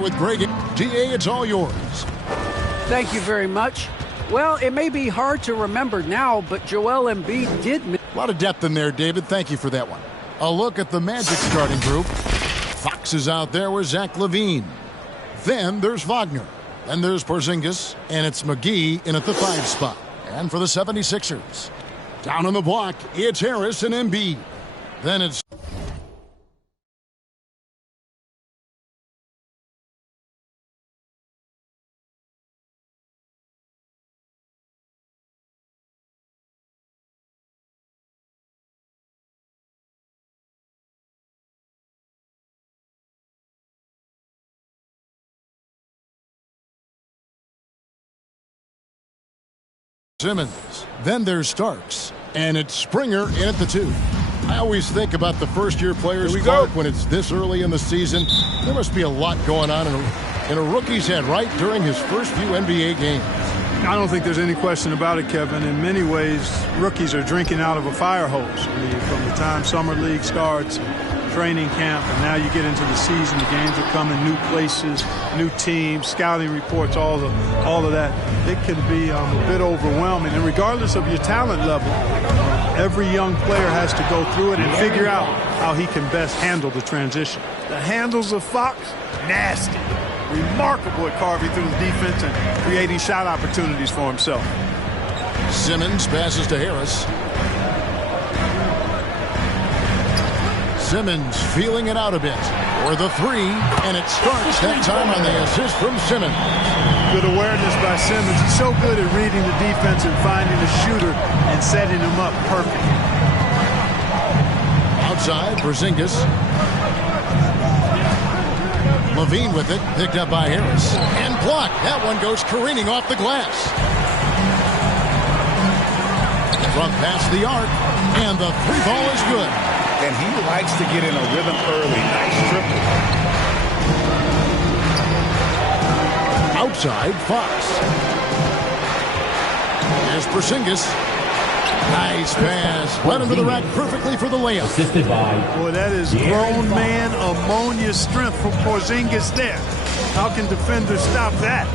With Greg, DA, it's all yours. Thank you very much. Well, it may be hard to remember now, but Joel Embiid did. A lot of depth in there, David. Thank you for that one. A look at the Magic starting group. Fox is out there with Zach LaVine. Then there's Wagner. Then there's Porzingis. And it's McGee in at the 5 spot. And for the 76ers, down on the block, it's Harris and Embiid. Then it's Simmons. Then there's Starks. And it's Springer in at the 2. I always think about the first-year players, Clark, when it's this early in the season. There must be a lot going on in a rookie's head, right, during his first few NBA games. I don't think there's any question about it, Kevin. In many ways, rookies are drinking out of a fire hose. I mean, from the time summer league starts, training camp, and now you get into the season, the games are coming, new places, new teams, scouting reports, all of that. It can be a bit overwhelming. And regardless of your talent level, every young player has to go through it and figure out how he can best handle the transition. The handles of Fox, nasty. Remarkable at carving through the defense and creating shot opportunities for himself. Simmons passes to Harris. Simmons feeling it out a bit. Or the 3, and it starts that time on the assist from Simmons. Good awareness by Simmons. He's so good at reading the defense and finding the shooter and setting him up perfect. Outside, Porzingis. LaVine with it, picked up by Harris. And blocked. That one goes careening off the glass. From past the arc, and the 3 ball is good. And he likes to get in a rhythm early. Nice triple. Outside, Fox. Here's Porzingis. Nice pass. Led him to the rack perfectly for the layup. Assisted by. Boy, that is grown man ammonia strength from Porzingis there. How can defenders stop that?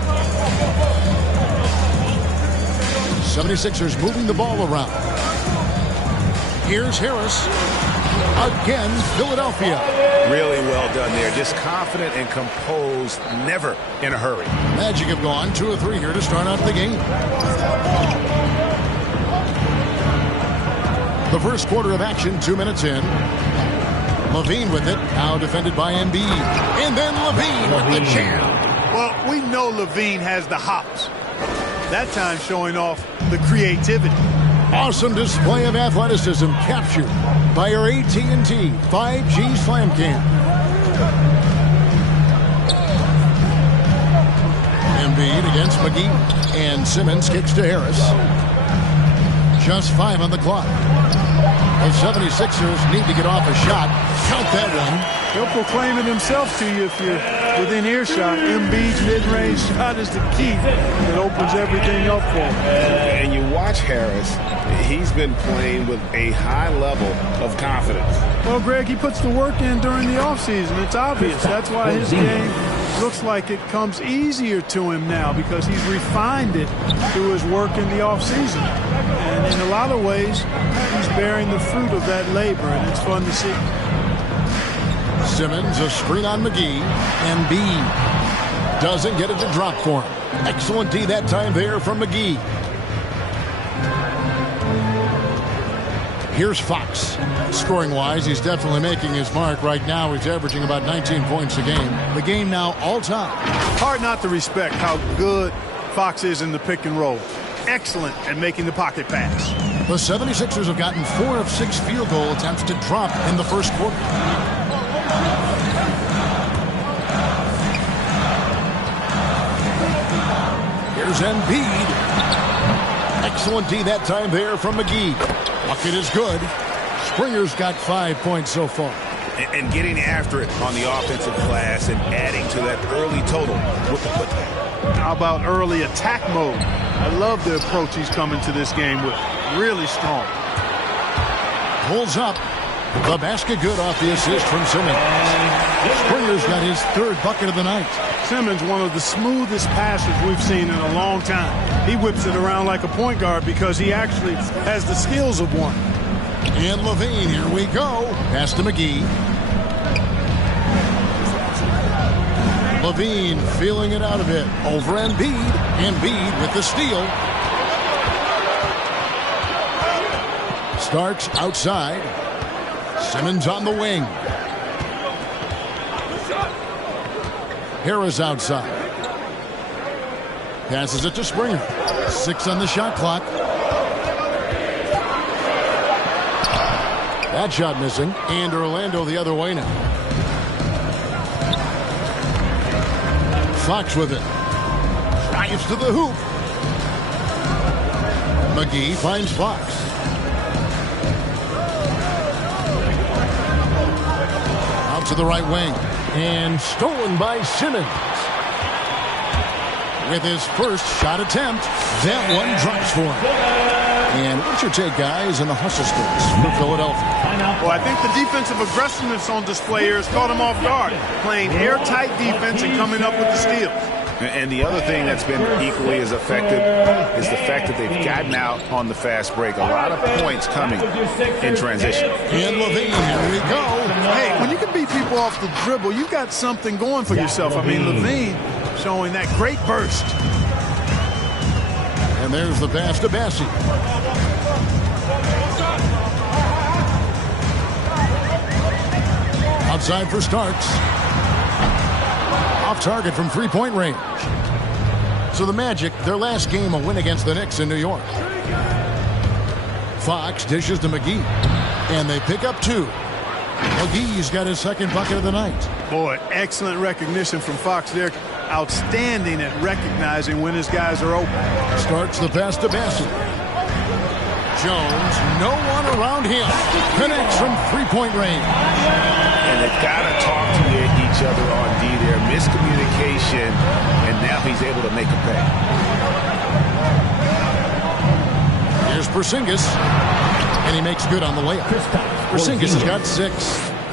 76ers moving the ball around. Here's Harris. Again, Philadelphia. Really well done there. Just confident and composed, never in a hurry. Magic have gone 2 of 3 here to start out the game. The first quarter of action, 2 minutes in. LaVine with it, now defended by Embiid. And then LaVine with the jam. Well, we know LaVine has the hops. That time showing off the creativity. Awesome display of athleticism captured by our AT&T 5G Slam Cam. Embiid against McGee. And Simmons kicks to Harris. Just 5 on the clock. The 76ers need to get off a shot. Count that one. He'll proclaim it himself to you if you're within earshot. Embiid's mid-range shot is the key. It opens everything up for him. And you watch Harris. He's been playing with a high level of confidence. Well, Greg, he puts the work in during the offseason. It's obvious. That's why his game looks like it comes easier to him now, because he's refined it through his work in the offseason. And in a lot of ways, he's bearing the fruit of that labor, and it's fun to see. Simmons, a screen on McGee. Embiid doesn't get it to drop for him. Excellent D that time there from McGee. Here's Fox. Scoring-wise, he's definitely making his mark. Right now, he's averaging about 19 points a game. The game now all-time. Hard not to respect how good Fox is in the pick and roll. Excellent at making the pocket pass. The 76ers have gotten 4 of 6 field goal attempts to drop in the first quarter. Here's Embiid. Excellent D that time there from McGee. Bucket is good. Springer's got 5 points so far. And getting after it on the offensive glass and adding to that early total with the putback. How about early attack mode? I love the approach he's coming to this game with. Really strong. Pulls up. The basket good off the assist from Simmons. Springer's got his third bucket of the night. Simmons, one of the smoothest passers we've seen in a long time. He whips it around like a point guard because he actually has the skills of one. And Levine, here we go. Pass to McGee. Levine feeling it out a bit. Over Embiid. Embiid with the steal. Starks outside. Simmons on the wing. Harris outside. Passes it to Springer. 6 on the shot clock. That shot missing. And Orlando the other way now. Fox with it. Drives to the hoop. McGee finds Fox. Out to the right wing. And stolen by Simmons. With his first shot attempt, that one drops for him. And what's your take, guys, in the hustle sports for Philadelphia? Well, I think the defensive aggressiveness on display here has caught him off guard. Playing airtight defense and coming up with the steals. And the other thing that's been equally as effective is the fact that they've gotten out on the fast break. A lot of points coming in transition. And Levine, here we go. Hey, when you can beat people off the dribble, you've got something going for yourself. I mean, Levine showing that great burst. And there's the pass to Bassey. Outside for Starks. Off target from three-point range. So the Magic, their last game, a win against the Knicks in New York. Fox dishes to McGee. And they pick up 2. McGee's got his second bucket of the night. Boy, excellent recognition from Fox there. Outstanding at recognizing when his guys are open. Starts the pass to Bassett. Jones, no one around him. Connects from three-point range. And they've got to talk to each other on D there. Miscommunication, and now he's able to make a pay. Here's Porzingis, and he makes good on the layup. Porzingis has got 6.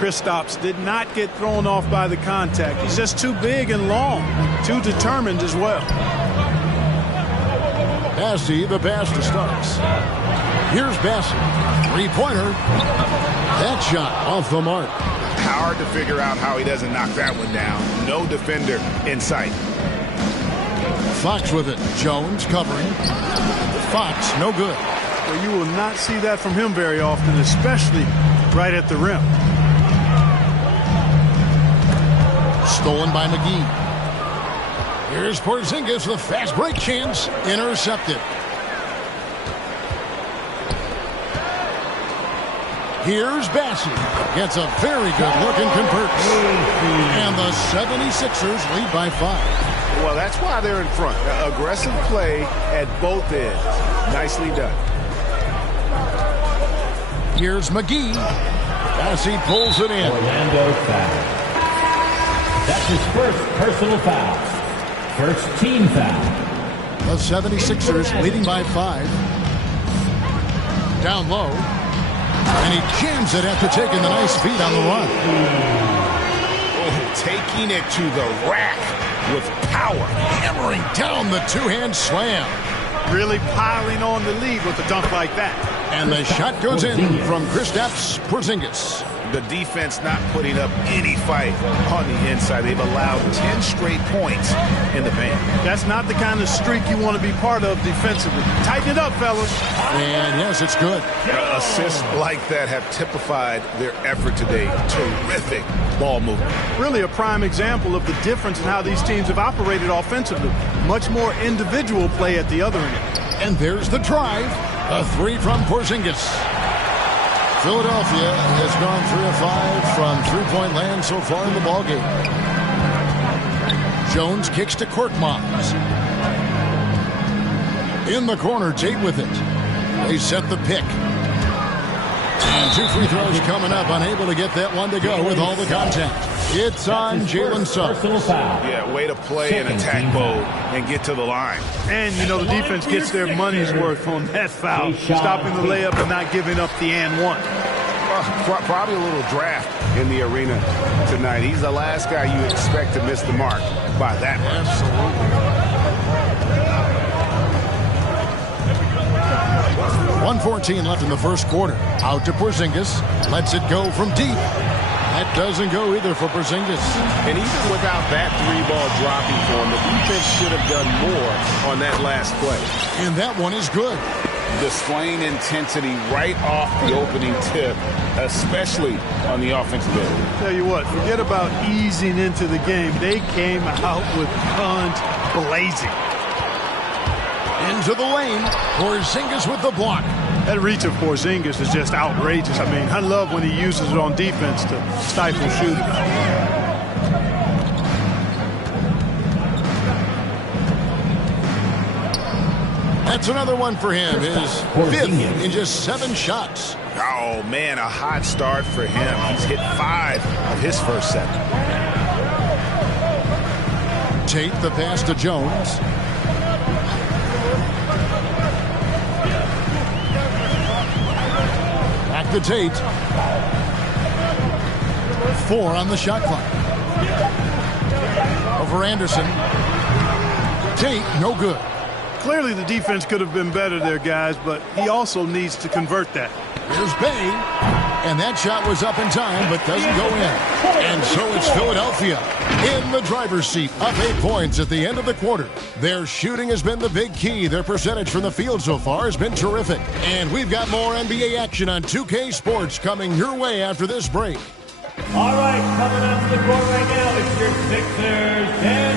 Kristaps did not get thrown off by the contact. He's just too big and long, too determined as well. Bassey, the pass to Starks. Here's Bassey. Three-pointer. That shot off the mark. Hard to figure out how he doesn't knock that one down. No defender in sight. Fox with it. Jones covering. Fox, no good. Well, you will not see that from him very often, especially right at the rim. Stolen by McGee. Here's Porzingis, the fast break chance. Intercepted. Here's Bassey. Gets a very good look and converts. And the 76ers lead by 5. Well, that's why they're in front. Aggressive play at both ends. Nicely done. Here's McGee. Bassey pulls it in. Orlando foul. That's his first personal foul. First team foul. The 76ers leading by 5. Down low. And he jams it after taking the nice feed on the run. Oh, taking it to the rack with power. Hammering down the two-hand slam. Really piling on the lead with a dunk like that. And the shot goes in from Kristaps Porzingis. The defense not putting up any fight on the inside. They've allowed 10 straight points in the paint. That's not the kind of streak you want to be part of defensively. Tighten it up, fellas. And yes, it's good. Assists like that have typified their effort today. Terrific ball movement. Really a prime example of the difference in how these teams have operated offensively. Much more individual play at the other end. And there's the drive. A 3 from Porzingis. Philadelphia has gone 3 of 5 from three-point land so far in the ballgame. Jones kicks to Korkmaz. In the corner, Tate with it. They set the pick. And 2 free throws coming up. Unable to get that one to go with all the contact. It's on Jalen Suggs. Yeah, way to play in attack mode and get to the line. And, you know, the defense gets their money's worth on that foul. Stopping the layup and not giving up the and one. Probably a little draft in the arena tonight. He's the last guy you expect to miss the mark by that much. Absolutely. 1:14 left in the first quarter. Out to Porzingis. Lets it go from deep. That doesn't go either for Porzingis. And even without that three-ball dropping for him, the defense should have done more on that last play. And that one is good. Displaying intensity right off the opening tip, especially on the offensive end. Tell you what, forget about easing into the game. They came out with guns blazing. Into the lane. Porzingis with the block. That reach of Porzingis is just outrageous. I mean, I love when he uses it on defense to stifle shooting. That's another one for him. His fifth in just 7 shots. Oh, man, a hot start for him. He's hit 5 of his first 7. Tate the pass to Jones. Back to Tate. 4 on the shot clock. Over Anderson. Tate, no good. Clearly the defense could have been better there, guys, but he also needs to convert that. Here's Bay, and that shot was up in time, but doesn't go in. And so it's Philadelphia in the driver's seat, up 8 points at the end of the quarter. Their shooting has been the big key. Their percentage from the field so far has been terrific. And we've got more NBA action on 2K Sports coming your way after this break. All right, coming up to the court right now, it's your Sixers and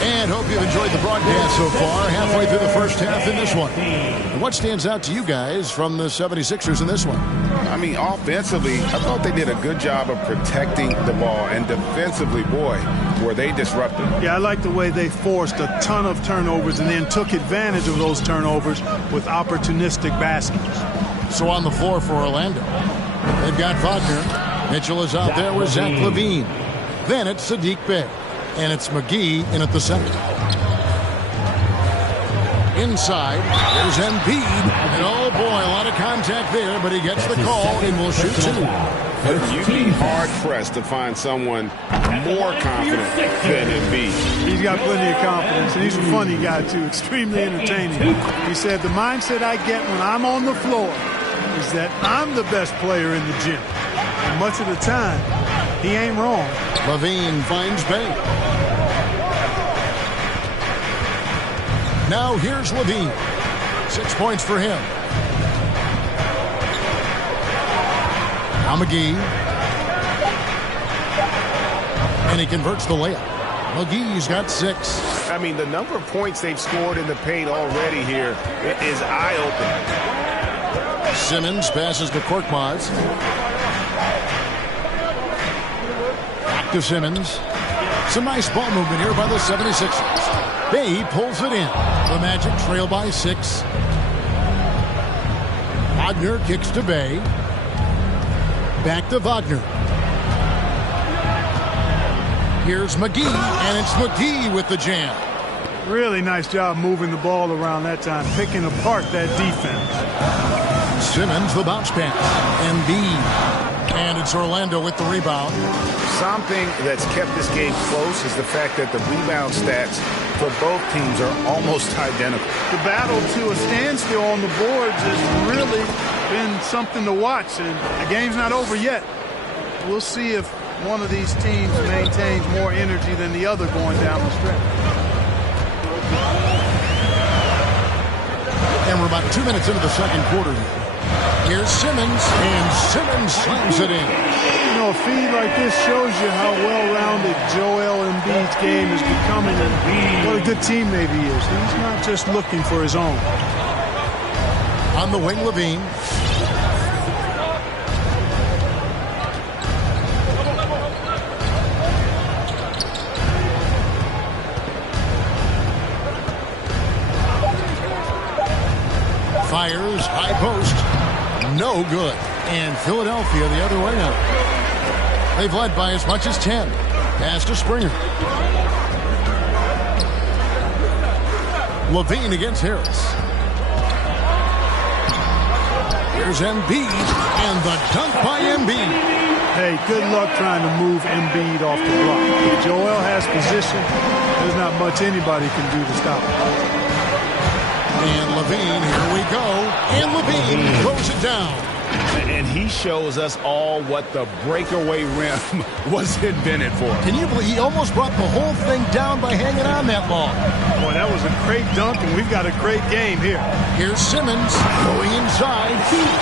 And hope you've enjoyed the broadcast so far, halfway through the first half in this one. And what stands out to you guys from the 76ers in this one? I mean, offensively, I thought they did a good job of protecting the ball. And defensively, boy, were they disruptive. Yeah, I like the way they forced a ton of turnovers and then took advantage of those turnovers with opportunistic baskets. So on the floor for Orlando, they've got Wagner. Mitchell is out there with Zach LaVine. Then it's Saddiq Bey. And it's McGee in at the center. Inside, there's Embiid. And oh boy, a lot of contact there, but he gets the call and will shoot 2. You'd be hard-pressed to find someone more confident than Embiid. He's got plenty of confidence, and he's a funny guy, too. Extremely entertaining. He said, the mindset I get when I'm on the floor is that I'm the best player in the gym. And much of the time, he ain't wrong. LaVine finds Bey. Now here's LaVine. 6 points for him. Now McGee. And he converts the layup. McGee's got 6. I mean, the number of points they've scored in the paint already here is eye-opening. Simmons passes to Korkmaz. Back to Simmons. Some nice ball movement here by the 76ers. Bey pulls it in. The Magic trail by 6. Wagner kicks to Bey. Back to Wagner. Here's McGee, and it's McGee with the jam. Really nice job moving the ball around that time, picking apart that defense. Simmons, the bounce pass. Embiid. And it's Orlando with the rebound. Something that's kept this game close is the fact that the rebound stats for both teams are almost identical. The battle to a standstill on the boards has really been something to watch, and the game's not over yet. We'll see if one of these teams maintains more energy than the other going down the stretch. And we're about 2 minutes into the second quarter. Here's Simmons, and Simmons slams it in. You know, a feed like this shows you how well-rounded Joel Embiid's game is becoming and what a good teammate he is. He's not just looking for his own. On the wing, LaVine. Fires, high post. No good. And Philadelphia the other way now. They've led by as much as 10. Pass to Springer. LaVine against Harris. Here's Embiid, and the dunk by Embiid. Hey, good luck trying to move Embiid off the block. If Joel has position, there's not much anybody can do to stop him. And LaVine, here we go. And LaVine throws it down. And he shows us all what the breakaway rim was invented for. Can you believe he almost brought the whole thing down by hanging on that long? Boy, that was a great dunk, and we've got a great game here. Here's Simmons going inside.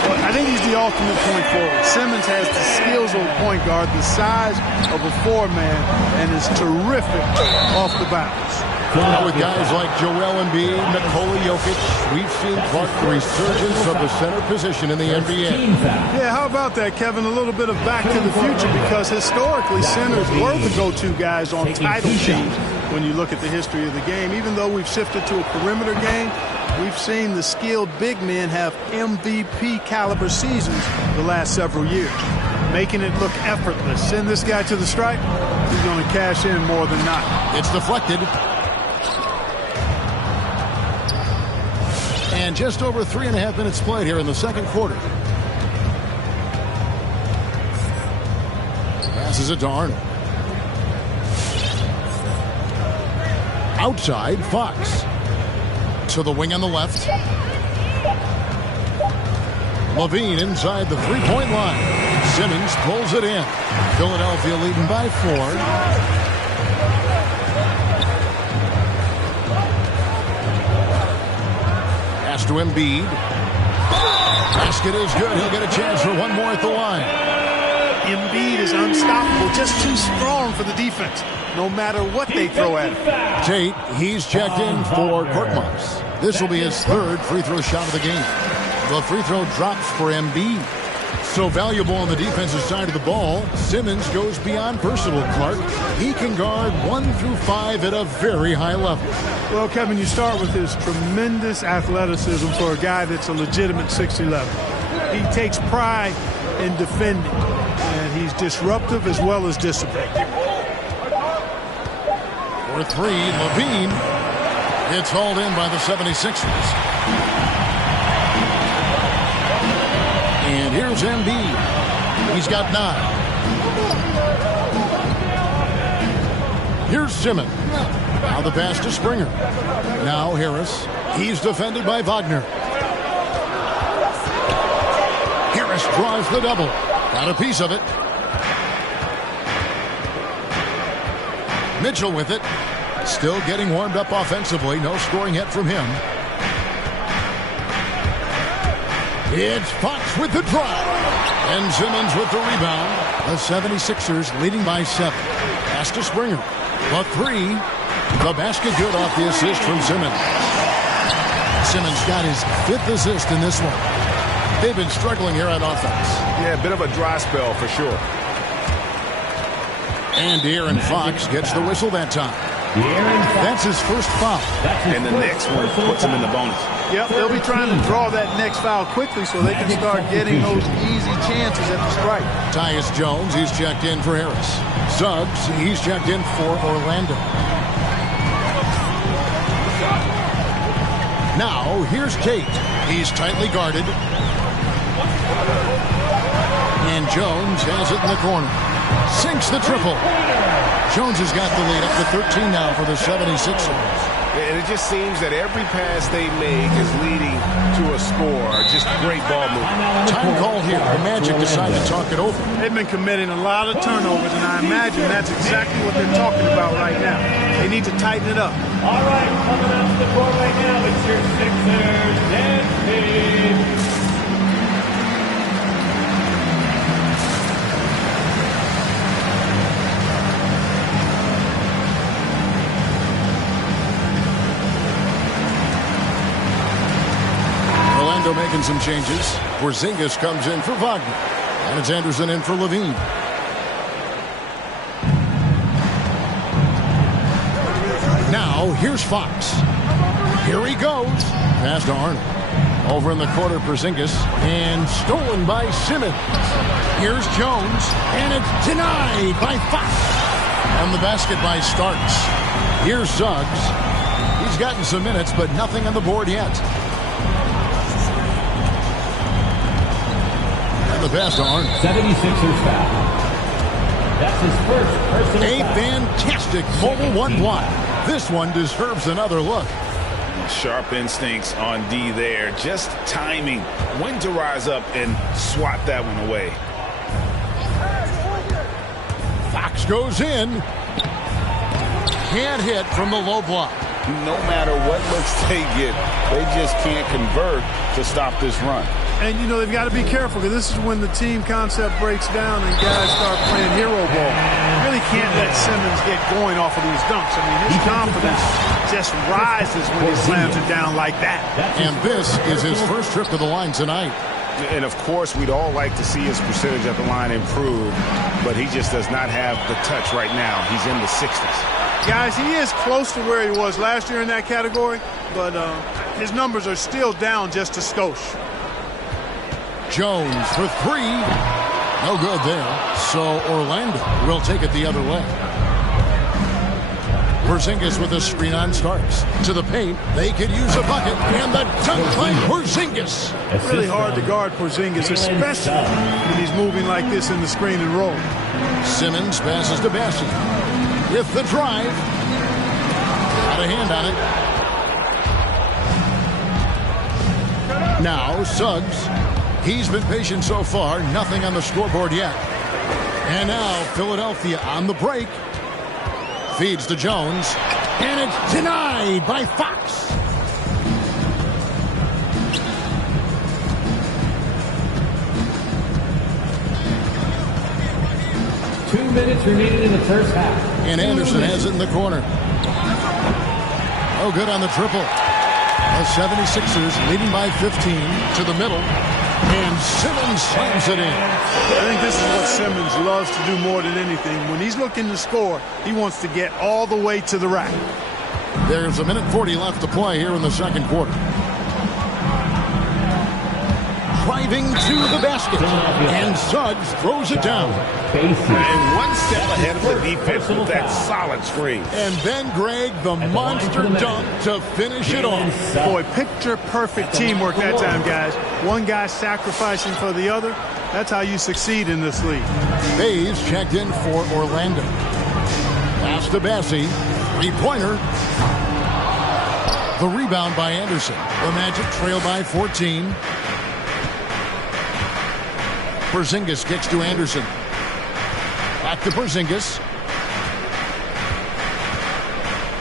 Well, I think he's the ultimate point forward. Simmons has the skills of a point guard, the size of a four-man, and is terrific off the bounce. With guys like Joel Embiid, Nikola Jokic, we've seen, Clark, the resurgence of the center position in the NBA. Yeah, how about that, Kevin? A little bit of back to the future, because historically centers were the go-to guys on title teams when you look at the history of the game. Even though we've shifted to a perimeter game, we've seen the skilled big men have MVP caliber seasons the last several years, making it look effortless. Send this guy to the stripe, he's going to cash in more than not. It's deflected. And just over 3.5 minutes played here in the second quarter. Passes it to Arnold. Outside, Fox. To the wing on the left. LaVine inside the three-point line. Simmons pulls it in. Philadelphia leading by 4. To Embiid. Basket is good. He'll get a chance for one more at the line. Embiid is unstoppable, just too strong for the defense, no matter what they throw at him. Tate, he's checked in for Korkmaz. This will be his third free throw shot of the game. The free throw drops for Embiid. So valuable on the defensive side of the ball, Simmons goes beyond personal, Clark. He can guard 1 through 5 at a very high level. Well, Kevin, you start with his tremendous athleticism for a guy that's a legitimate 6'11". He takes pride in defending, and he's disruptive as well as disciplined. For 3, LaVine. It's hauled in by the 76ers. And here's Embiid. He's got 9. Here's Simmons. Now the pass to Springer. Now Harris. He's defended by Wagner. Harris draws the double. Got a piece of it. Mitchell with it. Still getting warmed up offensively. No scoring yet from him. It's Fox with the drive. And Simmons with the rebound. The 76ers leading by 7. Pass to Springer. The 3. The basket good off the assist from Simmons. Simmons got his 5th assist in this one. They've been struggling here on offense. Yeah, a bit of a dry spell for sure. And De'Aaron Fox gets the whistle that time. That's his first foul. And the next one puts him in the bonus. Yep, they'll be trying to draw that next foul quickly so they can start getting those easy chances at the stripe. Tyus Jones, he's checked in for Harris. Suggs, he's checked in for Orlando. Now, here's Tate. He's tightly guarded. And Jones has it in the corner. Sinks the triple. Jones has got the lead up to 13 now for the 76ers. And it just seems that every pass they make is leading to a score. Just great ball movement. Time call here. The Magic decide to talk it over. They've been committing a lot of turnovers, and I imagine that's exactly what they're talking about right now. They need to tighten it up. All right, coming out to the court right now, it's your Sixers and team. Making some changes. Porzingis comes in for Wagner. And it's Anderson in for LaVine. Now, here's Fox. Here he goes. Pass to Arnold. Over in the corner, Porzingis. And stolen by Simmons. Here's Jones. And it's denied by Fox. On the basket by Starks. Here's Suggs. He's gotten some minutes, but nothing on the board yet. And the pass to Arnold. 76ers foul. That's his first personal A foul. fantastic mobile one block. This one deserves another look. Sharp instincts on D there. Just timing when to rise up and swat that one away. Fox goes in. Can't hit from the low block. No matter what looks they get, they just can't convert to stop this run. And, you know, they've got to be careful because this is when the team concept breaks down and guys start playing hero ball. You really can't let Simmons get going off of these dunks. I mean, his confidence just rises when he slams it down like that. And this is his first trip to the line tonight. And, of course, we'd all like to see his percentage at the line improve, but he just does not have the touch right now. He's in the 60s. Guys, he is close to where he was last year in that category, but his numbers are still down just a skosh. Jones for three. No good there. So Orlando will take it the other way. Porzingis with a screen on Starks. To the paint. They could use a bucket. And the dunk by Porzingis. It's really hard to guard Porzingis, especially when he's moving like this in the screen and roll. Simmons passes to Bassett. With the drive. Got a hand on it. Now Suggs. He's been patient so far. Nothing on the scoreboard yet. And now Philadelphia on the break. Feeds to Jones. And it's denied by Fox. Two minutes remaining in the first half. And Anderson has it in the corner. Oh, good on the triple. The 76ers leading by 15 to the middle. And Simmons slams it in. I think this is what Simmons loves to do more than anything. When he's looking to score, he wants to get all the way to the rack. There's a minute 40 left to play here in the second quarter. Driving to the basket. And Suggs throws it down. And one step ahead of the defense with that solid screen. And then, Greg, the monster dunk to finish it off. Boy, picture-perfect teamwork that time, guys. One guy sacrificing for the other. That's how you succeed in this league. Hayes checked in for Orlando. Pass to Bassie. Three-pointer. The rebound by Anderson. The Magic trail by 14. Porzingis kicks to Anderson. Back to Porzingis.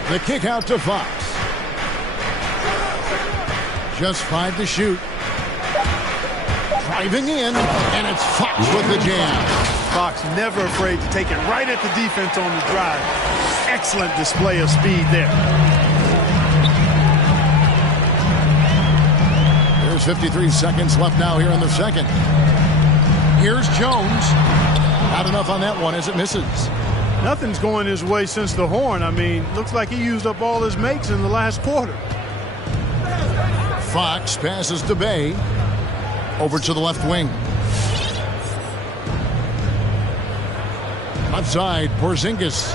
The kick out to Fox. Just 5 to shoot. Driving in, and it's Fox with the jam. Fox never afraid to take it right at the defense on the drive. Excellent display of speed there. There's 53 seconds left now here in the second. Here's Jones. Not enough on that one as it misses. Nothing's going his way since the horn. I mean, looks like he used up all his makes in the last quarter. Fox passes to Bay. Over to the left wing. Left side, Porzingis.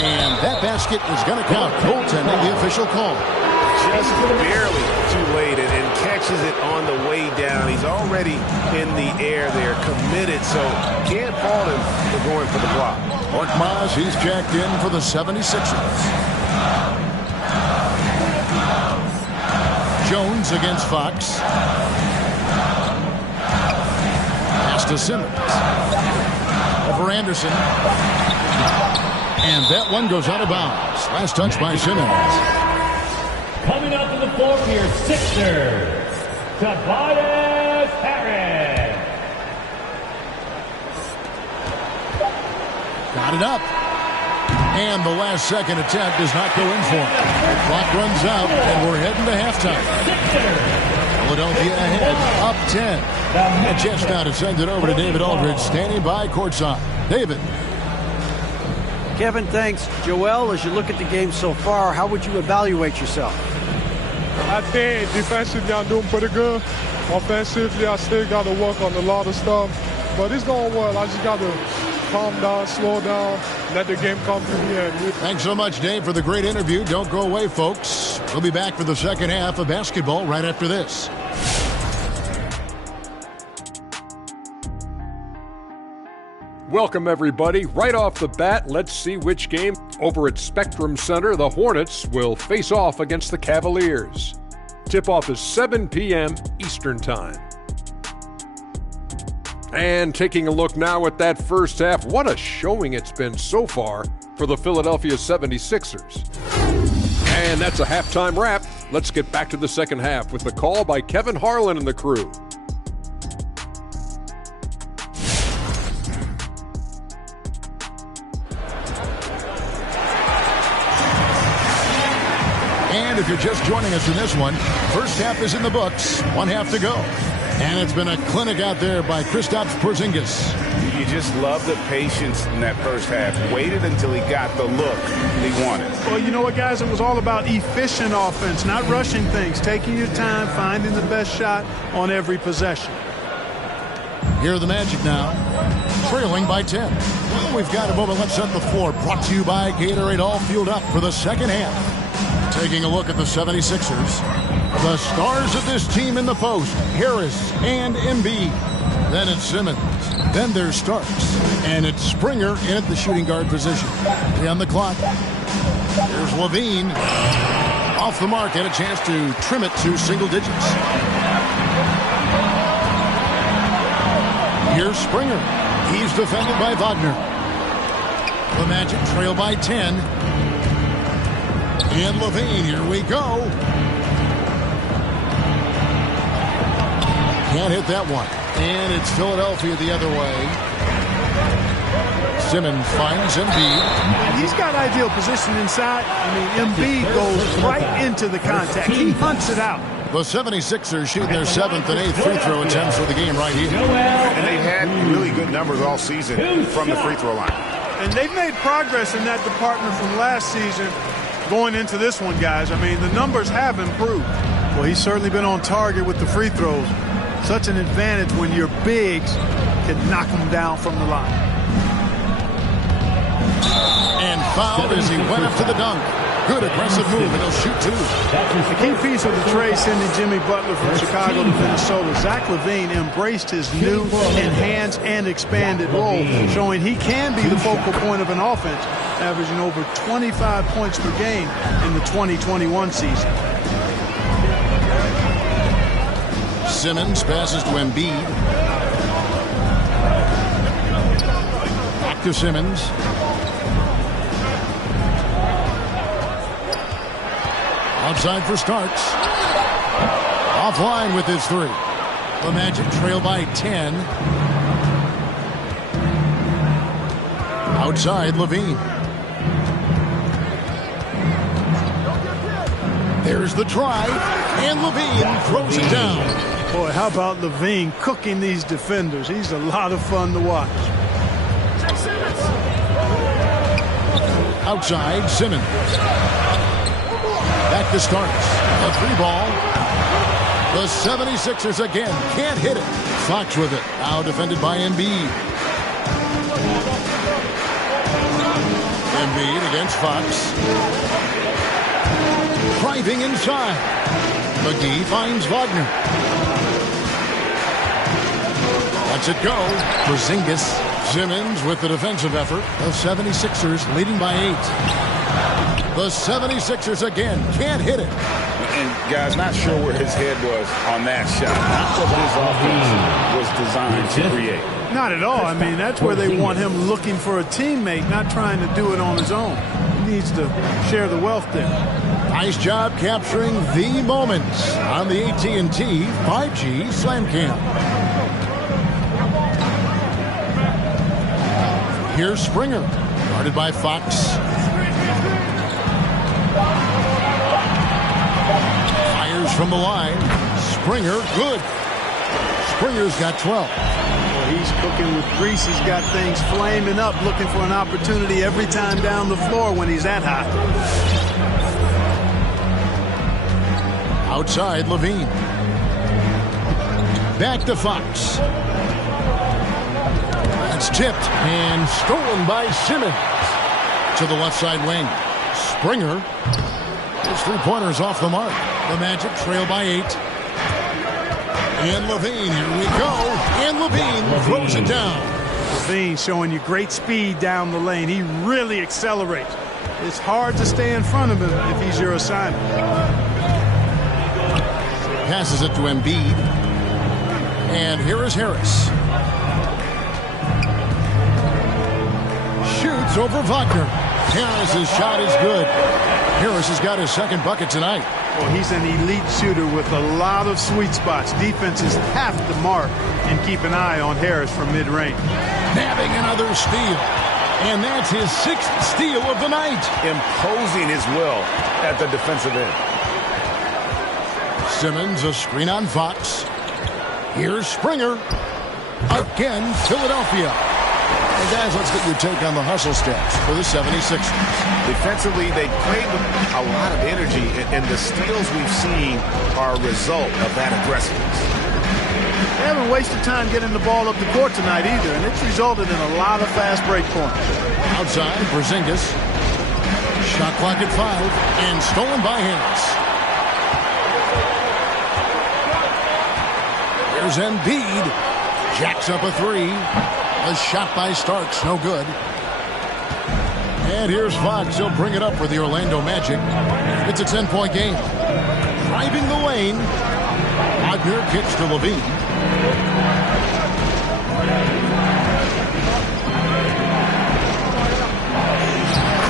And that basket is going to count. Goaltending, the official call. Just barely too late and catches it on the way down. He's already in the air there, committed, so can't fault him for going for the block. Korkmaz, he's checked in for the 76ers. Jones against Fox. Pass to Simmons. Over Anderson. And that one goes out of bounds. Last touch by Simmons. Coming up to the floor for your Sixers, Tobias Harris. Got it up. And the last second attempt does not go in for him. The clock runs out, and we're heading to halftime. Philadelphia ahead, up 10. A chance now to send it over to David Aldridge, standing by courtside. David. Kevin, thanks. Joel, as you look at the game so far, how would you evaluate yourself? I think defensively I'm doing pretty good. Offensively, I still got to work on a lot of stuff. But it's going well. I just got to calm down, slow down, let the game come to me. Thanks so much, Dave, for the great interview. Don't go away, folks. We'll be back for the second half of basketball right after this. Welcome, everybody. Right off the bat, let's see which game. Over at Spectrum Center, the Hornets will face off against the Cavaliers. Tip-off is 7 p.m. Eastern Time. And taking a look now at that first half, what a showing it's been so far for the Philadelphia 76ers. And that's a halftime wrap. Let's get back to the second half with the call by Kevin Harlan and the crew. And if you're just joining us in this one, first half is in the books, one half to go. And it's been a clinic out there by Kristaps Porzingis. You just love the patience in that first half. Waited until he got the look he wanted. Well, you know what, guys? It was all about efficient offense, not rushing things, taking your time, finding the best shot on every possession. Here are the Magic now, trailing by 10. Well, we've got a moment. Let's set the floor. Brought to you by Gatorade, all fueled up for the second half. Taking a look at the 76ers. The stars of this team in the post, Harris and Embiid. Then it's Simmons. Then there's Starks. And it's Springer in at the shooting guard position. 3 on the clock. Here's Levine. Off the mark, had a chance to trim it to single digits. Here's Springer. He's defended by Wagner. The Magic trail by 10. And Levine, here we go. Can't hit that one. And it's Philadelphia the other way. Simmons finds Embiid. He's got ideal position inside. I mean, Embiid goes right into the contact. He hunts it out. The 76ers shooting their 7th and 8th free throw attempts for the game right here. And they've had really good numbers all season from the free throw line. And they've made progress in that department from last season going into this one, guys. I mean, the numbers have improved. Well, he's certainly been on target with the free throws. Such an advantage when your bigs can knock them down from the line. And fouled as he went up to the dunk. Good aggressive move, and he'll shoot 2. The key piece of the trade sending Jimmy Butler from Chicago to Minnesota, Zach LaVine embraced his new, enhanced, and expanded role, showing he can be the focal point of an offense, averaging over 25 points per game in the 2021 season. Simmons passes to Embiid. Back to Simmons. Outside for Starks. Offline with his 3. The Magic trail by 10. Outside, Levine. There's the try, and Levine throws it down. Boy, how about Levine cooking these defenders? He's a lot of fun to watch. Outside, Simmons. Back to Starks. A 3 ball. The 76ers again can't hit it. Fox with it. Now defended by Embiid. Embiid against Fox. Driving inside. McGee finds Wagner. Lets it go. Porzingis. Simmons with the defensive effort. The 76ers leading by 8. The 76ers again can't hit it. And guys, not sure where his head was on that shot. Not what his offense was designed to create. Not at all. I mean, that's where they want him looking for a teammate, not trying to do it on his own. He needs to share the wealth there. Nice job capturing the moments on the AT&T 5G Slam Cam. Here's Springer, guarded by Fox. Fires from the line. Springer, good. Springer's got 12. Well, he's cooking with grease. He's got things flaming up, looking for an opportunity every time down the floor when he's that hot. Outside, Levine. Back to Fox. That's tipped and stolen by Simmons. To the left side wing. Springer. His 3-pointers off the mark. The Magic trail by 8. And Levine, here we go. And Levine throws it down. LaVine showing you great speed down the lane. He really accelerates. It's hard to stay in front of him if he's your assignment. Passes it to Embiid. And here is Harris. Shoots over Wagner. Harris's shot is good. Harris has got his second bucket tonight. Well, he's an elite shooter with a lot of sweet spots. Defenses have to mark and keep an eye on Harris from mid-range. Nabbing another steal. And that's his 6th steal of the night. Imposing his will at the defensive end. Simmons, a screen on Fox. Here's Springer. Again, Philadelphia. And guys, let's get your take on the hustle stats for the 76ers. Defensively, they played with a lot of energy, and the steals we've seen are a result of that aggressiveness. They haven't wasted time getting the ball up the court tonight either, and it's resulted in a lot of fast break points. Outside, Porzingis. Shot clock at 5, and stolen by Harris. Here's Embiid. Jacks up a 3. A shot by Starks, no good. And here's Fox. He'll bring it up for the Orlando Magic. It's a 10-point game. Driving the lane. Wagner kicks to LaVine.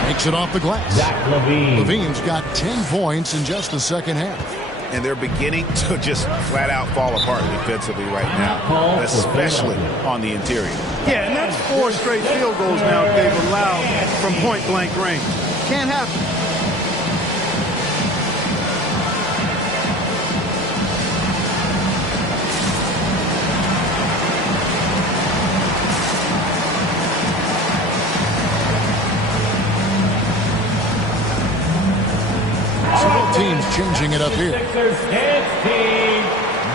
Takes it off the glass. Zach LaVine. LaVine's got 10 points in just the second half. And they're beginning to just flat out fall apart defensively right now, especially on the interior. Yeah, and that's 4 straight field goals now they've allowed from point-blank range. Can't happen. Teams changing it up here. Sixers dance team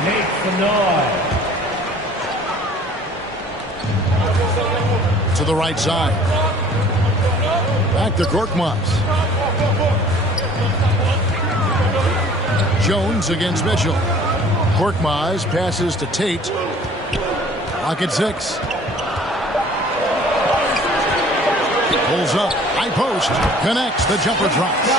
makes some noise. To the right side. Back to Korkmaz. Jones against Mitchell. Korkmaz passes to Tate. Clock at 6. Pulls up. High post. Connects. The jumper drops.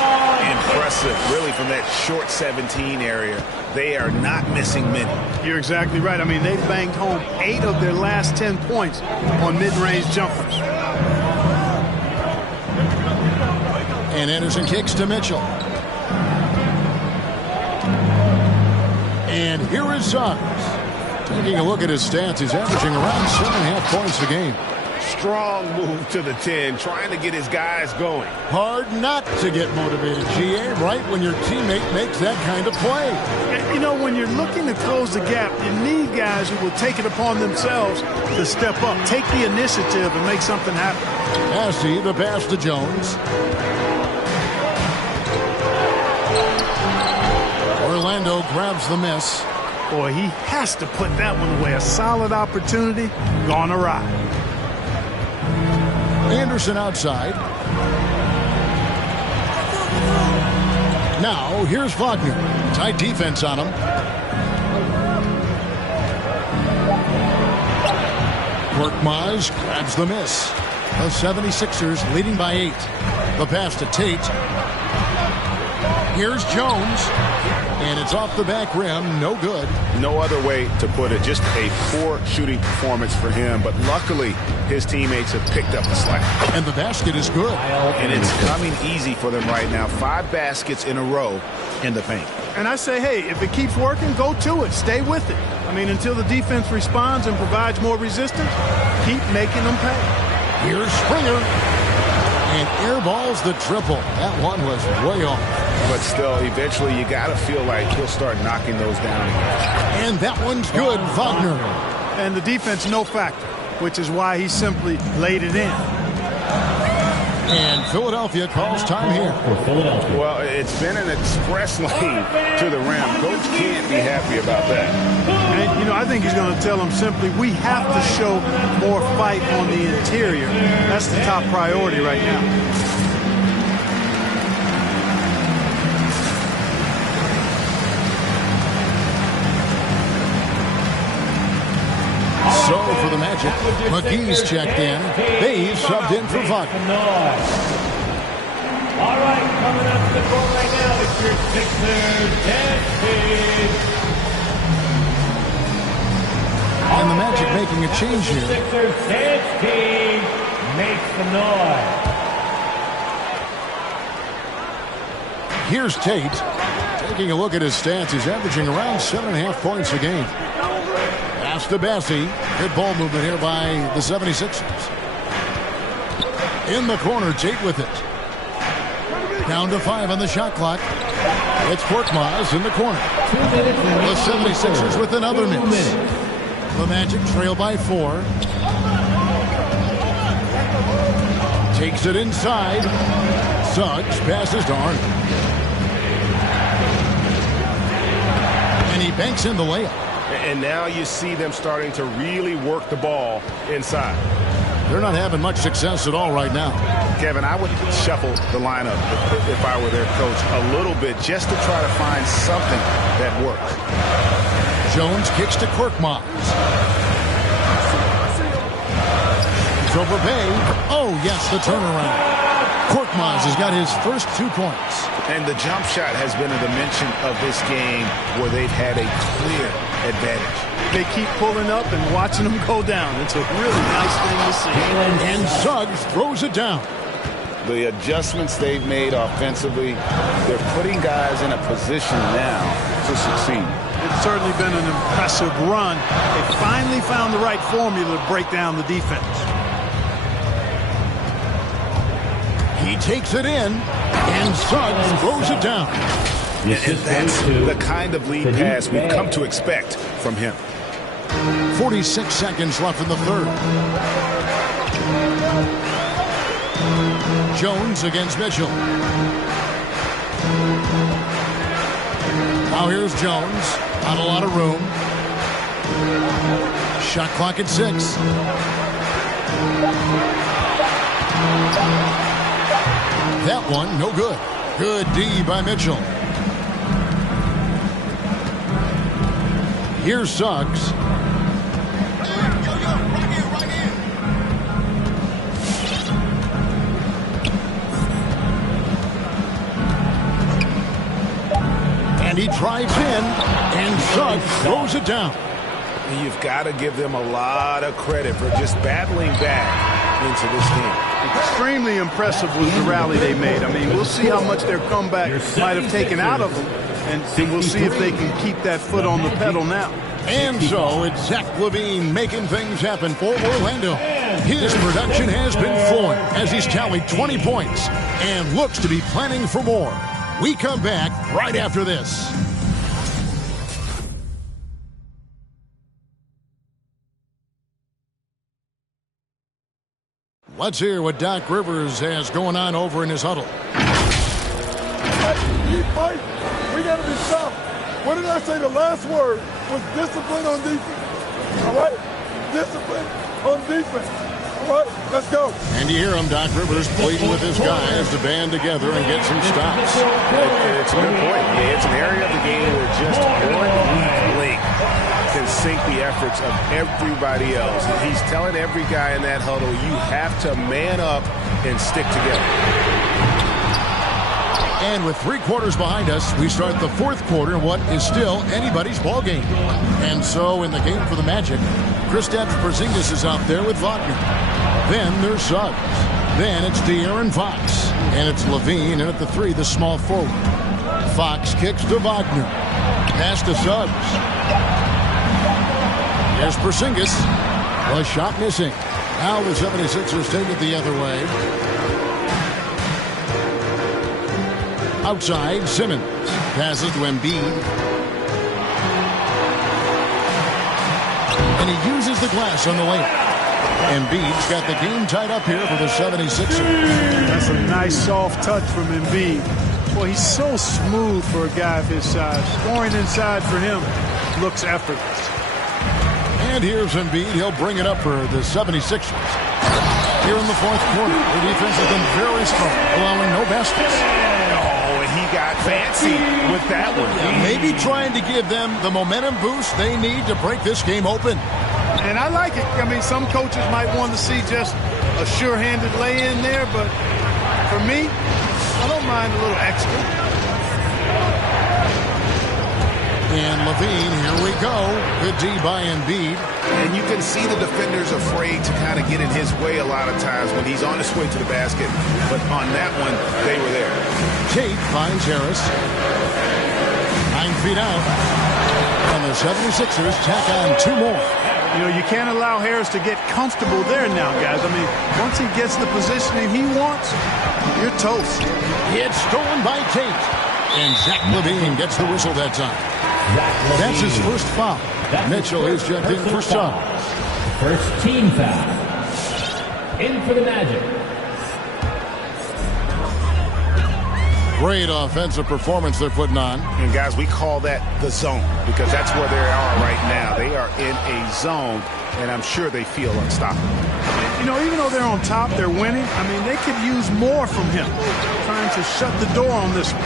Impressive, really, from that short 17 area. They are not missing many. You're exactly right. I mean, they've banged home 8 of their last 10 points on mid-range jumpers. And Anderson kicks to Mitchell. And here is Suggs. Taking a look at his stats, he's averaging around 7.5 points a game. Strong move to the 10, trying to get his guys going. Hard not to get motivated, GA, right when your teammate makes that kind of play. You know, when you're looking to close the gap, you need guys who will take it upon themselves to step up, take the initiative, and make something happen. Massey, the pass to Jones. Orlando grabs the miss. Boy, he has to put that one away. A solid opportunity, gone awry. Anderson outside. Now, here's Wagner. Tight defense on him. Korkmaz grabs the miss. The 76ers leading by 8. The pass to Tate. Here's Jones. And it's off the back rim. No good. No other way to put it. Just a poor shooting performance for him. But luckily, his teammates have picked up the slack. And the basket is good. And it's coming easy for them right now. 5 baskets in a row in the paint. And I say, hey, if it keeps working, go to it. Stay with it. I mean, until the defense responds and provides more resistance, keep making them pay. Here's Springer. And airballs the triple. That one was way off. But still, eventually you got to feel like he'll start knocking those down again. And that one's good, Wagner. And the defense, no factor, which is why he simply laid it in. And Philadelphia calls time here. Well, it's been an express lane to the rim. Coach can't be happy about that. And, you know, I think he's going to tell them simply, we have to show more fight on the interior. That's the top priority right now. So for the Magic, McGee's checked in. Hayes subbed in for Wagner. All right, coming up to the court right now, it's your Sixers dance team. And the Magic making a change here. Sixers dance team makes the noise. Here's Tate. Taking a look at his stats, he's averaging around 7.5 points a game. Pass to Bassey. Good ball movement here by the 76ers. In the corner, Tate with it. Down to 5 on the shot clock. It's Korkmaz in the corner. The 76ers with another miss. The Magic trail by 4. Takes it inside. Suggs passes to Arnold. And he banks in the layup. And now you see them starting to really work the ball inside. They're not having much success at all right now. Kevin, I would shuffle the lineup if I were their coach a little bit just to try to find something that works. Jones kicks to Korkmaz. It's over Bay. Oh, yes, the turnaround. Korkmaz has got his first 2 points. And the jump shot has been a dimension of this game where they've had a clear advantage. They keep pulling up and watching them go down. It's a really nice thing to see. And Suggs throws it down. The adjustments they've made offensively, they're putting guys in a position now to succeed. It's certainly been an impressive run. They finally found the right formula to break down the defense. He takes it in, and Suggs throws it down. And that's the kind of lead pass we've come to expect from him. 46 seconds left in the third. Jones against Mitchell. Now here's Jones. Not a lot of room. Shot clock at 6. That one, no good. Good D by Mitchell. Here's Suggs. And he drives in, and Suggs throws it down. You've got to give them a lot of credit for just battling back into this game. Extremely impressive was the rally they made. I mean, we'll see how much their comeback might have taken out of them, and we'll see if they can keep that foot on the pedal now. And so it's Zach LaVine making things happen for Orlando. His production has been flowing as he's tallied 20 points and looks to be planning for more. We come back right after this. Let's hear what Doc Rivers has going on over in his huddle. Keep fighting. We got to be tough. What did I say? The last word was discipline on defense. All right? Discipline on defense. All right? Let's go. And you hear him, Doc Rivers, pleading with his guys to band together and get some stops. And it's a good point. It's an area of the game where just one weak link can sink the efforts of everybody else. And he's telling every guy in that huddle, you have to man up and stick together. And with 3 quarters behind us, we start the 4th quarter in what is still anybody's ball game. And so in the game for the Magic, Kristaps Porzingis is out there with Wagner. Then there's Suggs. Then it's De'Aaron Fox. And it's LaVine, and at the 3, the small forward. Fox kicks to Wagner. Pass to Suggs. Here's Porzingis. The shot missing. Now the 76ers take it the other way. Outside, Simmons. Passes to Embiid. And he uses the glass on the layup. Embiid's got the game tied up here for the 76ers. That's a nice soft touch from Embiid. Boy, he's so smooth for a guy of his size. Scoring inside for him looks effortless. And here's Embiid. He'll bring it up for the 76ers. Here in the 4th quarter, the defense has been very strong, allowing no baskets. Oh, and he got fancy with that one. Maybe trying to give them the momentum boost they need to break this game open. And I like it. I mean, some coaches might want to see just a sure-handed lay-in there, but for me, I don't mind a little extra. And Levine, here we go. Good D by Embiid. And you can see the defenders afraid to kind of get in his way a lot of times when he's on his way to the basket. But on that one, they were there. Tate finds Harris. 9 feet out. And the 76ers tack on 2 more. You know, you can't allow Harris to get comfortable there now, guys. I mean, once he gets the positioning he wants, you're toast. It's stolen by Tate. And Zach LaVine gets the whistle that time. That's his first foul. Mitchell is checked in for Suggs. First team foul. In for the Magic. Great offensive performance they're putting on. And, guys, we call that the zone because that's where they are right now. They are in a zone, and I'm sure they feel unstoppable. You know, even though they're on top, they're winning. I mean, they could use more from him. Trying to shut the door on this one.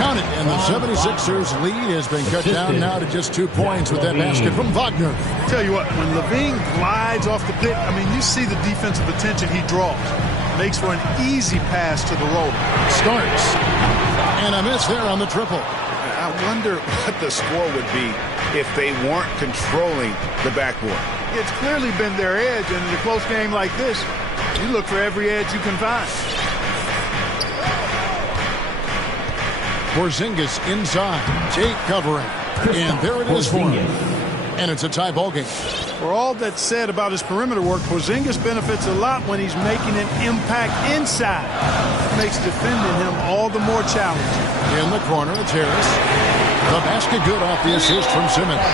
Count it, and the 76ers lead has been cut down now to just 2 points with that basket from Wagner. Tell you what, when LaVine glides off the pick, I mean, you see the defensive attention he draws. Makes for an easy pass to the roller. Starts. And a miss there on the triple. I wonder what the score would be if they weren't controlling the backboard. It's clearly been their edge, and in a close game like this, you look for every edge you can find. Porzingis inside. Tate covering. And there it is for him. And it's a tie ball game. For all that's said about his perimeter work, Porzingis benefits a lot when he's making an impact inside. That makes defending him all the more challenging. In the corner, it's Harris. The basket good off the assist from Simmons.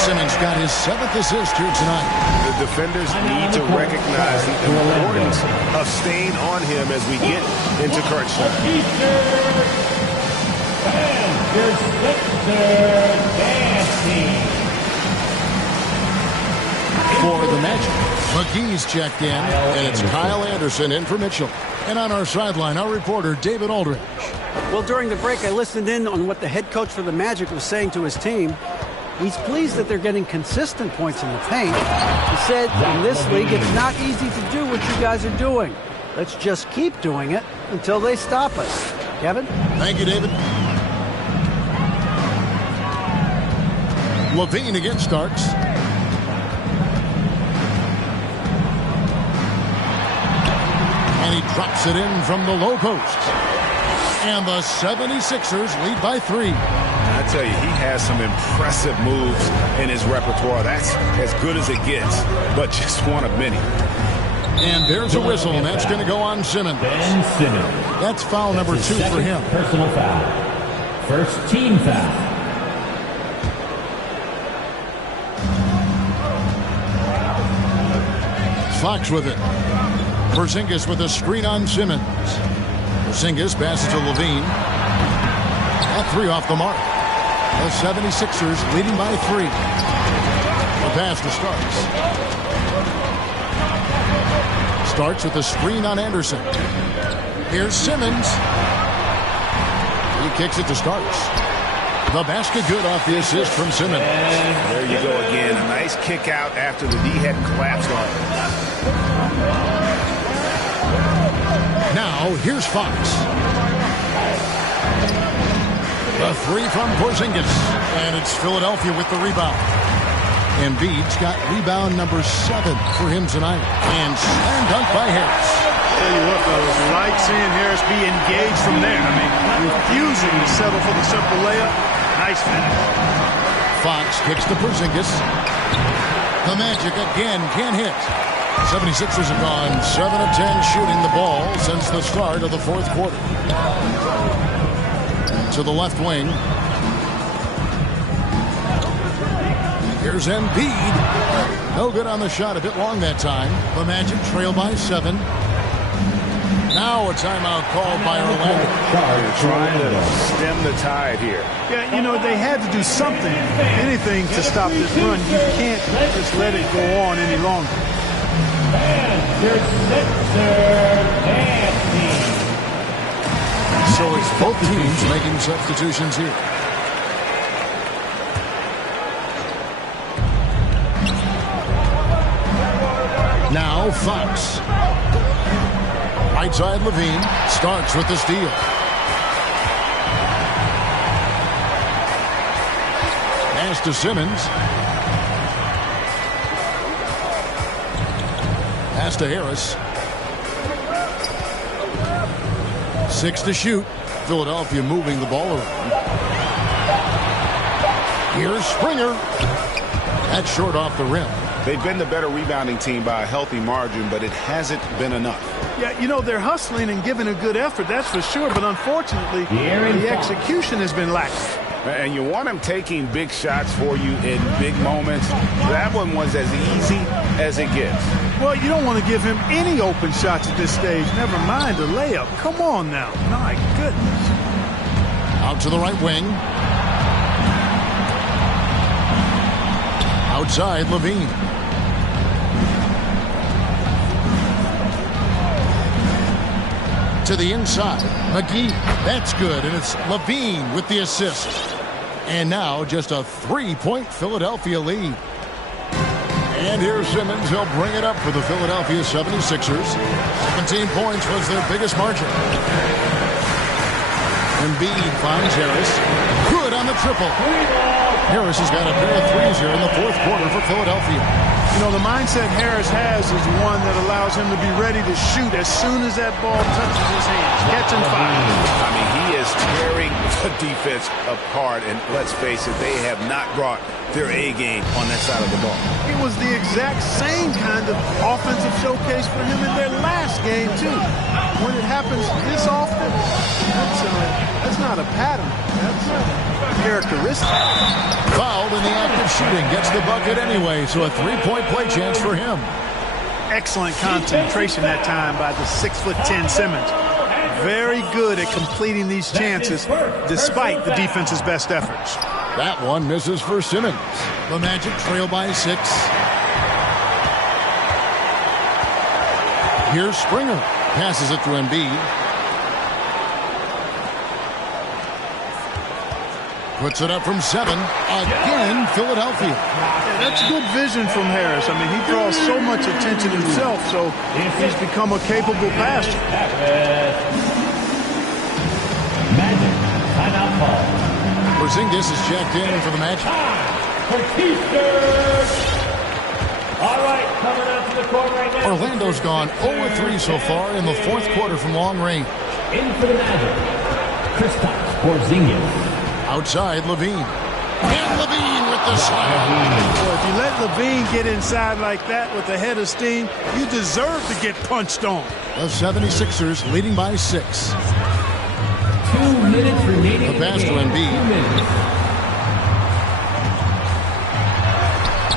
Simmons got his 7th assist here tonight. The defenders need to recognize the importance of staying on him as we get into crunch time. For the Magic, McGee's checked in, and it's Kyle Anderson in for Mitchell. And on our sideline, our reporter, David Aldridge. Well, during the break, I listened in on what the head coach for the Magic was saying to his team. He's pleased that they're getting consistent points in the paint. He said, in this league, it's not easy to do what you guys are doing. Let's just keep doing it until they stop us. Kevin? Thank you, David. LaVine again starts. And he drops it in from the low post. And the 76ers lead by 3. I tell you, he has some impressive moves in his repertoire. That's as good as it gets, but just one of many. And there's a whistle, and that's going to go on Simmons. Ben Simmons. That's foul number 2 for him. Personal foul. First team foul. Fox with it. Porzingis with a screen on Simmons. Porzingis passes to LaVine. That 3 off the mark. The 76ers leading by 3. The pass to Starks. Starks with a screen on Anderson. Here's Simmons. He kicks it to Starks. The basket good off the assist from Simmons. There you go again. A nice kick out after the D had collapsed on him. Now, here's Fox. The 3 from Porzingis. And it's Philadelphia with the rebound. Embiid's got rebound number 7 for him tonight. And slam dunk by Harris. Tell you what, fellas, like seeing Harris be engaged from there. I mean, refusing to settle for the simple layup. Nice finish. Fox kicks to Porzingis. The Magic again can't hit. 76ers have gone 7 of 10 shooting the ball since the start of the 4th quarter. To the left wing. Here's Embiid. No good on the shot. A bit long that time. The Magic trail by 7. Now a timeout called by Orlando. They're trying to stem the tide here. Yeah, you know, they had to do something, anything to stop this run. You can't just let it go on any longer. So it's both teams making substitutions here. Fox. Right side, Levine starts with the steal. Pass to Simmons. Pass to Harris. 6 to shoot. Philadelphia moving the ball around. Here's Springer. That's short off the rim. They've been the better rebounding team by a healthy margin, but it hasn't been enough. Yeah, you know, they're hustling and giving a good effort, that's for sure. But unfortunately, the execution has been lacking. And you want him taking big shots for you in big moments. That one was as easy as it gets. Well, you don't want to give him any open shots at this stage. Never mind a layup. Come on now. My goodness. Out to the right wing. Outside, Levine. To the inside, McGee. That's good, and it's Levine with the assist. And now just a 3-point Philadelphia lead. And here's Simmons. He'll bring it up for the Philadelphia 76ers. 17 points was their biggest margin. Embiid finds Harris. Good on the triple. Harris has got a pair of threes here in the fourth quarter for Philadelphia. You know, the mindset Harris has is one that allows him to be ready to shoot as soon as that ball touches his hands. Catch and fire. I mean, he is tearing the defense apart, and let's face it, they have not brought their A game on that side of the ball. It was the exact same kind of offensive showcase for him in their last game, too. When it happens this often, that's not a pattern. That's a characteristic. Fouled in the act of shooting. Gets the bucket anyway, so a 3-point play chance for him. Excellent concentration that time by the 6'10" Simmons. Very good at completing these chances despite the defense's best efforts. That one misses for Simmons. The Magic trail by 6. Here's Springer. Passes it to Embiid. Puts it up from 7. Again, Philadelphia. Yeah, that's good vision from Harris. I mean, he draws so much attention himself, so he's become a capable passer. Magic, timeout call. Porzingis is checked in for the Magic. All right, coming out to the court right now. Orlando's gone 0-3 so far in the fourth quarter from long range. In for the Magic, Kristaps Porzingis. Outside, Levine. And Levine with the slam. Well, if you let Levine get inside like that with a head of steam, you deserve to get punched on. The 76ers leading by 6. 2 minutes remaining. The pass to Embiid.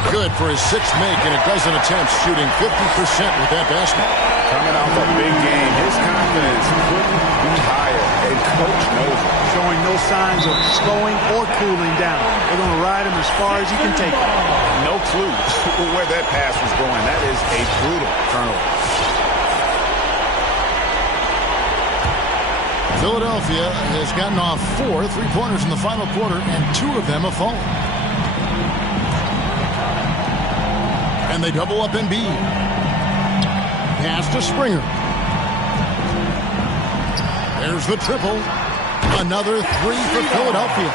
Good for his 6th make, and a dozen attempts, shooting 50% with that basket. Coming off a big game, his confidence couldn't be higher, and Coach knows it. Showing no signs of slowing or cooling down. They're going to ride him as far as he can take him. No clue where that pass was going. That is a brutal turnover. Philadelphia has gotten off 4 3-pointers in the final quarter, and 2 of them have fallen. And they double up Embiid. Pass to Springer. There's the triple. Another 3 for Philadelphia.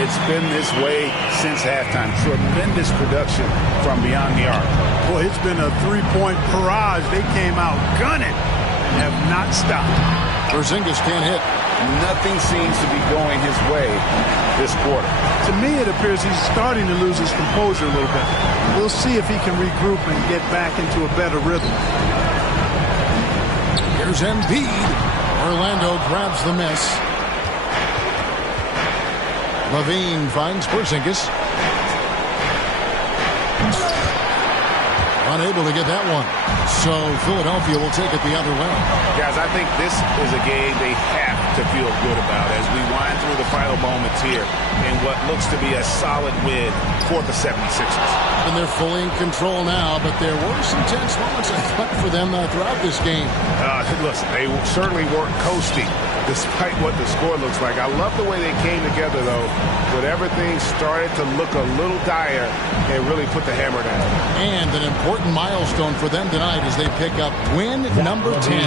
It's been this way since halftime. Tremendous production from beyond the arc. Boy, it's been a 3-point barrage. They came out gunning and have not stopped. Porzingis can't hit. Nothing seems to be going his way this quarter. To me, it appears he's starting to lose his composure a little bit. We'll see if he can regroup and get back into a better rhythm. Here's Embiid. Orlando grabs the miss. Levine finds Porzingis. Unable to get that one. So Philadelphia will take it the other way. Guys, I think this is a game they have to feel good about as we wind through the final moments here in what looks to be a solid win for the 76ers. And they're fully in control now, but there were some tense moments, I thought, for them throughout this game. Listen, they certainly weren't coasting despite what the score looks like. I love the way they came together, though, when everything started to look a little dire and really put the hammer down. And an important milestone for them tonight as they pick up win number 10.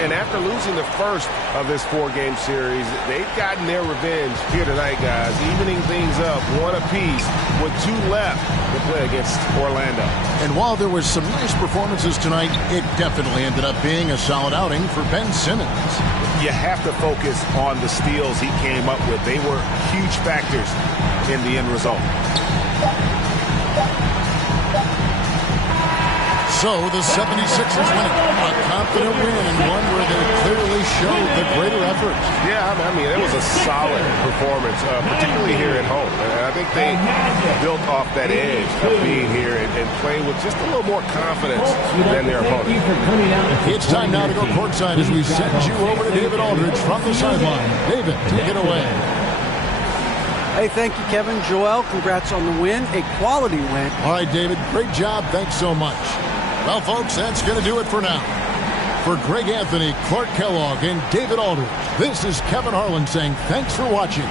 And after losing the first of this 4-game series, they've gotten their revenge here tonight, guys, evening things up one apiece with 2 left to play against Orlando. And while there was some nice performances tonight, it definitely ended up being a solid outing for Ben Simmons. You have to focus on the steals he came up with. They were huge factors in the end result. So the 76ers win it. A confident win and one where they clearly showed the greater effort. Yeah, I mean, it was a solid performance, particularly here at home. And I think they built off that edge of being here and playing with just a little more confidence than their opponent. It's time now to go courtside as we send you over to David Aldridge from the sideline. David, take it away. Hey, thank you, Kevin. Joel, congrats on the win. A quality win. All right, David, great job. Thanks so much. Well, folks, that's going to do it for now. For Greg Anthony, Clark Kellogg, and David Aldridge, this is Kevin Harlan saying thanks for watching.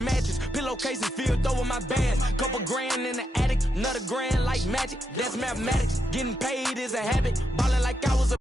mattress, pillowcases filled over my band. Couple grand in the attic, another grand like magic. That's mathematics. Getting paid is a habit. Ballin' like I was a